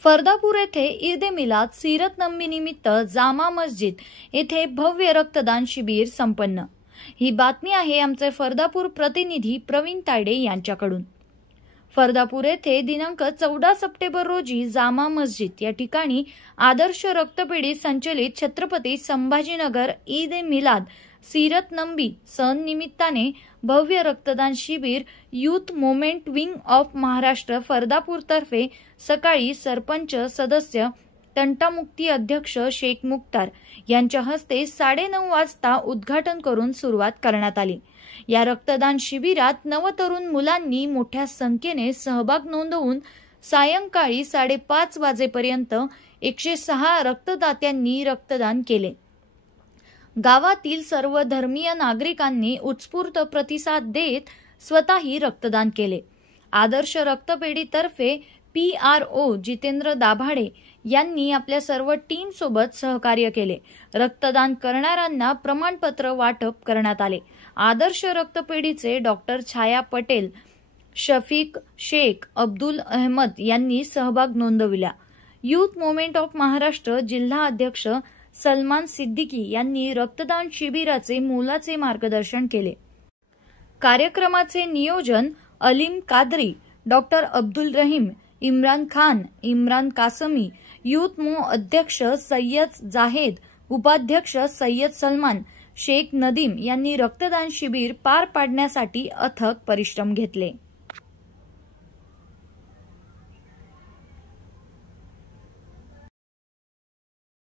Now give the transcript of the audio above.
फर्दापूर येथे ईद ए मिलाद सीरत नबी निमित्त जामा मस्जिद येथे भव्य रक्तदान शिबिर संपन्न। ही बातमी आहे आमचे फर्दापूर प्रतिनिधी प्रवीण तायडे यांच्याकडून। फर्दापूर येथे दिनांक 14 सप्टेंबर रोजी जामा मस्जिद या ठिकाणी आदर्श रक्तपेढी संचलित छत्रपती संभाजीनगर ईद ए मिलाद सीरत नबी सण निमित्ताने भव्य रक्तदान शिबिर youth movement wing of Maharashtra Fardapur तर्फे सकाळी सरपंच सदस्य तंटामुक्ती अध्यक्ष शेख मुख्तार यांच्या हस्ते 9:30 वाजता उद्घाटन करून सुरुवात करण्यात आली। या रक्तदान शिबिरात नवतरुण मुलांनी मोठ्या संख्येने सहभाग नोंदवून सायंकाळी 5:30 वाजेपर्यंत 106 रक्तदात्यांनी रक्तदान केले। गावातील सर्व धर्मीय नागरिकांनी उत्स्फूर्त प्रतिसाद देत स्वतःही रक्तदान केले। आदर्श रक्तपेढीतर्फे PRO जितेंद्र दाभाडे यांनी आपल्या सर्व टीम सोबत सहकार्य केले। रक्तदान करणाऱ्यांना प्रमाणपत्र वाटप करण्यात आले। आदर्श रक्तपेढीचे डॉक्टर छाया पटेल, शफीक शेख, अब्दुल अहमद यांनी सहभाग नोंदविला। यूथ मोमेंट ऑफ महाराष्ट्र जिल्हा अध्यक्ष सलमान सिद्दीकी यांनी रक्तदान शिबिराचे मोलाचे मार्गदर्शन केले। कार्यक्रमाचे नियोजन अलीम कादरी, डॉक्टर अब्दुल रहीम, इम्रान खान, इम्रान कासमी, यूथ मो अध्यक्ष सय्यद जाहेद, उपाध्यक्ष सय्यद सलमान, शेख नदीम यांनी रक्तदान शिबिर पार पाडण्यासाठी अथक परिश्रम घेतले।